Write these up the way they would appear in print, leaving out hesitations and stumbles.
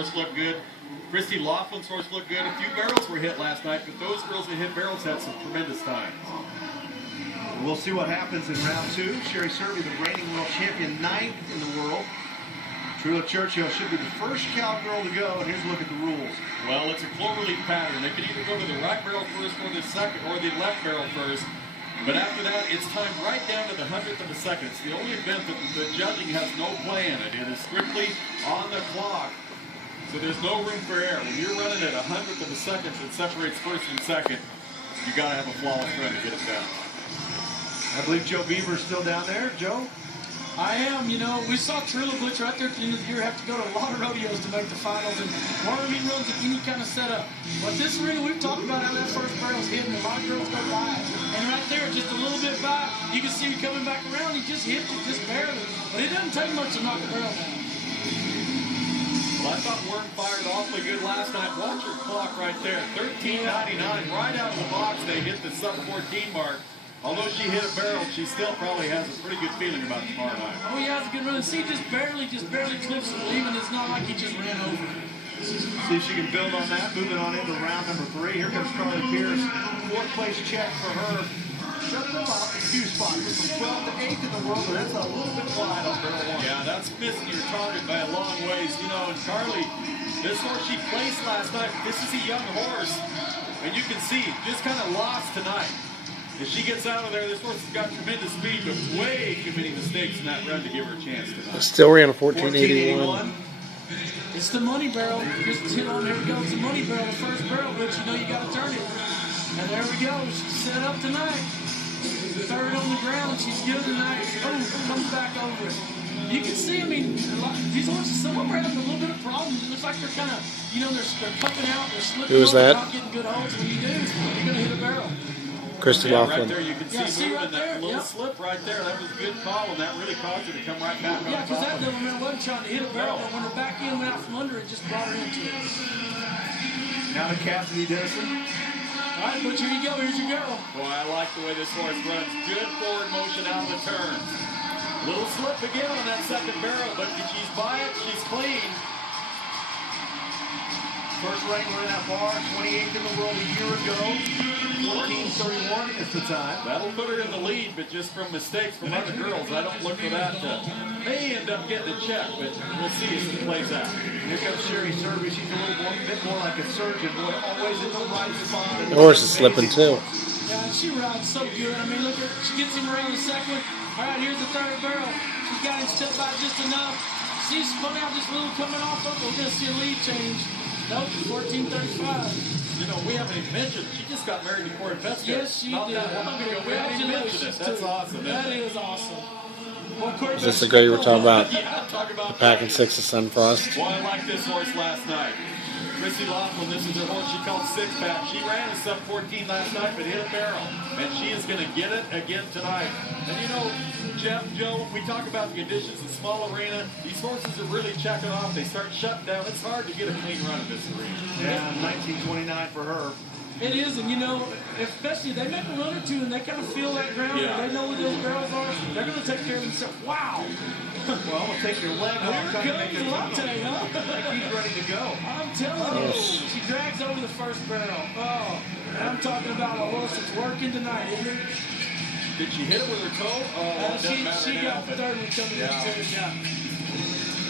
horse looked good. Christy Laughlin's horse looked good. A few barrels were hit last night, but those girls that hit barrels had some tremendous times. We'll see what happens in round 2. Sherry Serby, the reigning world champion, 9th in the world. Trula Churchill should be the first cowgirl to go, and here's a look at the rules. Well, it's a cloverleaf pattern. They can either go to the right barrel first or the second, or the left barrel first. But after that, it's timed right down to the 100th of a second. It's the only event that the judging has no play in it. It is strictly on the clock. So there's no room for error. When you're running at 100th of a second that separates first and second, you got to have a flawless run to get it done. I believe Joe Beaver's still down there. Joe? I am. You know, we saw Trilla Butcher right there at the end of the year have to go to a lot of rodeos to make the finals and learn runs of any kind of setup. But this arena, we've talked about how that first barrel's hidden. A lot of girls go by it. And right there, just a little bit by, you can see him coming back around. He just hit it, just barely. But it doesn't take much to knock a barrel down. Well, I thought Wern fired awfully good last night. Watch your clock right there. 13.99 right out of the box. They hit the sub-14 mark. Although she hit a barrel, she still probably has a pretty good feeling about tomorrow night. Oh, he has a good run. See, just barely clips the lead, and it's not like he just ran over. See if she can build on that. Moving on into round number 3. Here comes Carly Pierce. 4th place check for her. Shut them up a few spots. From 12th to 8th in the world, but that's a little bit wide on barrel 1. Yeah, that's missing your target by a long ways. You know, and Carly, this horse she placed last night, this is a young horse. And you can see, just kind of lost tonight. If she gets out of there, this horse has got tremendous speed, but way too many mistakes in that run to give her a chance tonight. Still ran a 14.81. It's the money barrel. Just hit on, there we go. It's the money barrel, the first barrel, but you know you got to turn it. And there we go. She's set up tonight. Third on the ground. She's good tonight. Oh, comes back over it. You can see, I mean, these horses, some of them are having a little bit of problems. It looks like they're kind of, you know, they're pumping out, they're slipping. Who was that? Not getting good holds. When you do, you're going to hit a barrel. Christy Right Laughlin. there, you can see moving that little slip right there. That was a good call, and that really caused her to come right back on Yeah, because top that of it. little man wasn't trying to hit a barrel, but when her back end went out from under it, just brought her into it. Now to Cassidy Dennison. All right, Butch, here you go. Here's your girl. Boy, I like the way this horse runs. Good forward motion out of the turn. Little slip again on that second barrel, but she's by it. She's clean. First wrangler in that bar, 28th in the world a year ago. 14.31 is the time. That'll put her in the lead, but just from mistakes from other girls, I don't look for that. May end up getting a check, but we'll see as it plays out. Here comes Sherry Serby. She's a little bit more like a surgeon. Boy, always in the right spot. The horse is slipping too. Yeah, and she rides so good. I mean, look at her. She gets him around the second one. All right, here's the third barrel. She's got him stepped out just enough. She's spun out just a little coming off of it. We're going to see a lead change. Nope, 14.35. You know, we haven't even mentioned, she just got married to Corey Pesca. Yes, she Not did. that long ago. We haven't even mentioned it. That's awesome. That is awesome. Well, Is this the girl you were talking about? Yeah, talk about Packing 6 of Sunfrost. Well, I like this horse last night. Christy Laughlin, this is her horse she called Six Pack. She ran a sub-14 last night, but hit a barrel. And she is going to get it again tonight. And you know, Jeff, Joe, we talk about the conditions in small arena. These horses are really checking off. They start shutting down. It's hard to get a clean run in this arena. Yeah, 19.29 for her. It is, and you know, especially they make a run or two and they kind of feel that ground. Yeah. And they know where those barrels are. They're going to take care of themselves. Wow. Well, we'll take your leg off. Here comes Latte, huh? He's ready to go. I'm telling you, she drags over the first barrel. Oh, I'm talking about a horse that's working tonight, isn't it? Did she hit it with her toe? Oh, it doesn't matter She now, got the but- third one coming in too. Yeah.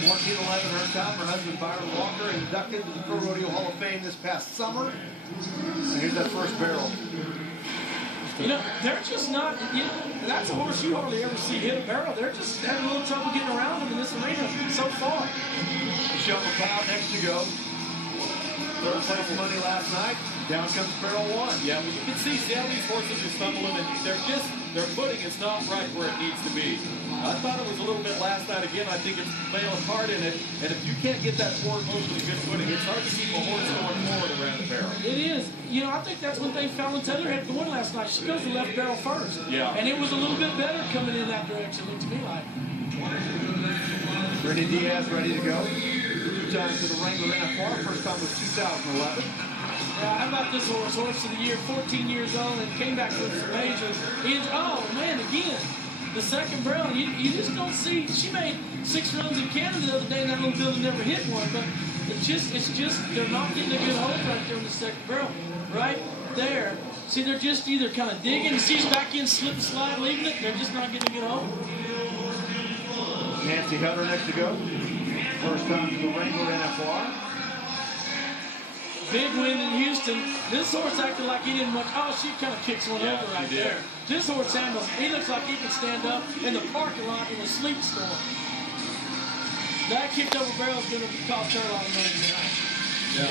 14.11 her top. Her husband Byron Walker inducted to the Pro Rodeo Hall of Fame this past summer. And here's that first barrel. You know, they're just not, you know, that's a horse you hardly ever see hit a barrel. They're just having a little trouble getting around them in this arena so far. Michelle McLeod next to go. Third place money last night. Down comes barrel 1. Yeah, but you can see how these horses are stumbling, and their footing is not right where it needs to be. I thought it was a little bit last night. Again, I think it's playing a part in it. And if you can't get that forward motion and good footing, it's hard to keep a horse going forward around the barrel. It is. You know, I think that's one thing Fallon Taylor had going last night. She goes the left barrel first. Yeah. And it was a little bit better coming in that direction, looked to me like. Brittany Diaz ready to go. 2 times to the Wrangler NFR. First time was 2011. How about this horse? Horse of the year, 14 years old, and came back with some major injuries. Oh, man, again, the second barrel. You just don't see. She made 6 runs in Canada the other day, and that little building never hit one. But It's just they're not getting a good hold right there in the second barrel. Right there. See, they're just either kind of digging. See, he's back in, slip and slide, leaving it. They're just not getting a good hold. Nancy Hutter next to go. First time to the Wrangler NFR. Big win in Houston. This horse acted like he didn't much. Oh, she kind of kicks one over right there. This horse handles. He looks like he can stand up in the parking lot in a sleep storm. That kicked over barrel is going to cost her a lot of money tonight. Yeah.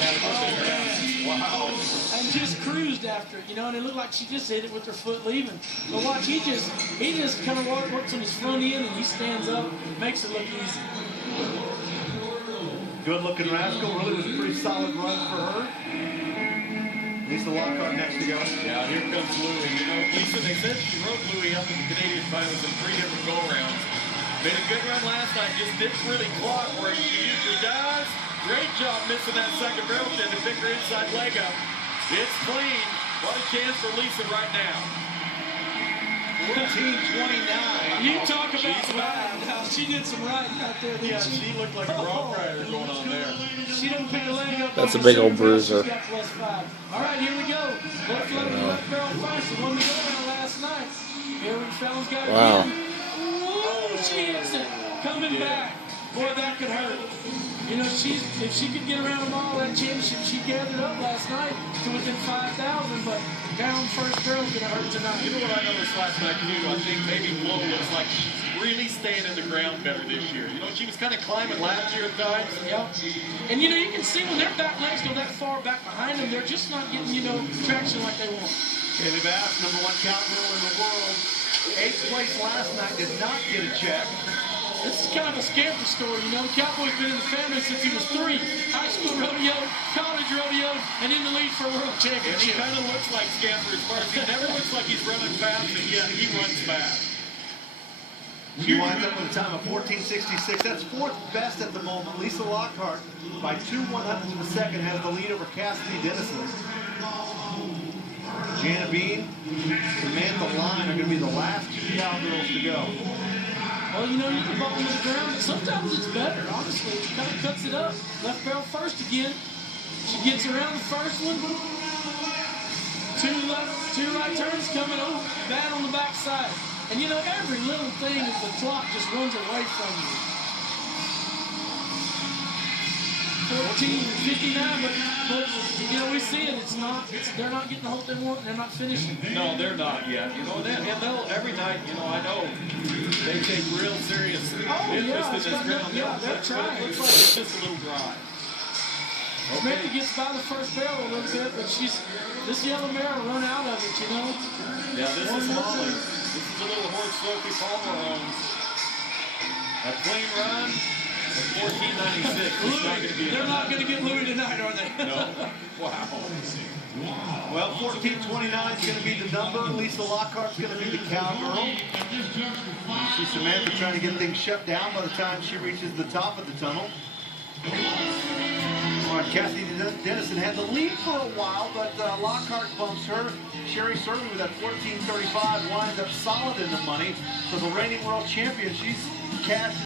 Wow. And just cruised after it, you know, and it looked like she just hit it with her foot leaving. But watch, he just kind of works on his front end and he stands up, makes it look easy. Good looking Rascal. Really was a pretty solid run for her. Lisa Lockhart next to go. Yeah, here comes Louie. You know, Lisa, they said she rode Louie up in the Canadian finals in 3 different go-rounds. Made a good run last night, just didn't really clock where she usually does. Great job missing that second barrel pin to pick her inside leg up. It's clean. What a chance for Lisa right now. 14:29. You talk about riding. Now, she did some riding out there. Yeah, she looked like a rock rider going on there. She didn't pick her leg up. That's a big old bruiser. She's got +5. All right, here we go. Left leg and left barrel first. The one we got around last night. Here Fallon's got it. Wow. Whoa, she hits it. Coming back. Boy, that could hurt. You know, if she could get around them all, that championship, she gathered up last night to within 5,000, but down first barrel's going to hurt tonight. You know what I noticed last night, too? I think maybe Flo looks like she's really staying in the ground better this year. You know, she was kind of climbing last year at times. Yep. And, you know, you can see when their back legs go that far back behind them, they're just not getting, you know, traction like they want. Kaylee Bass, #1 cowgirl in the world. 8th place last night, did not get a check. This is kind of a scamper story, you know. Cowboy's been in the family since he was 3. High school rodeo, college rodeo, and in the lead for a world And he championship. kind of looks like Scamper as far as he never looks like he's running fast, and yet he runs fast. She winds up with a time of 14:66. That's 4th best at the moment. Lisa Lockhart, by 2/100ths of a second, has the lead over Cassidy Dennison. Jana Bean, Samantha Line are going to be the last 2 cowgirls to go. Well, you know, you can ball them to the ground, but sometimes it's better, honestly. It kind of cuts it up. Left barrel first again. She gets around the first one. 2 right turns coming over. Bad on the backside. And, you know, every little thing is the clock just runs away from you. 14:59, but you know, we see it. They're not getting the hold they want, and they're not finishing. No, they're not yet. You know, and they'll every night. You know, I know they take real serious interest in this ground. Yeah, they're But trying. it looks like it's just a little dry. Samantha gets by the first barrel a little bit, but this yellow mare will run out of it, you know. Yeah, this is Molly. This is a little horse Sophie Palmer owns. A clean run. 14.96. They're not going to get Louie tonight, are they? No. Wow. Well, 14:29 is going to be the number. Lisa Lockhart's going to be the cowgirl. You see Samantha trying to get things shut down by the time she reaches the top of the tunnel. All right, Cassidy Dennison had the lead for a while, but Lockhart bumps her. Sherry Serby with that 14:35 winds up solid in the money. So the reigning world champion, she's cashed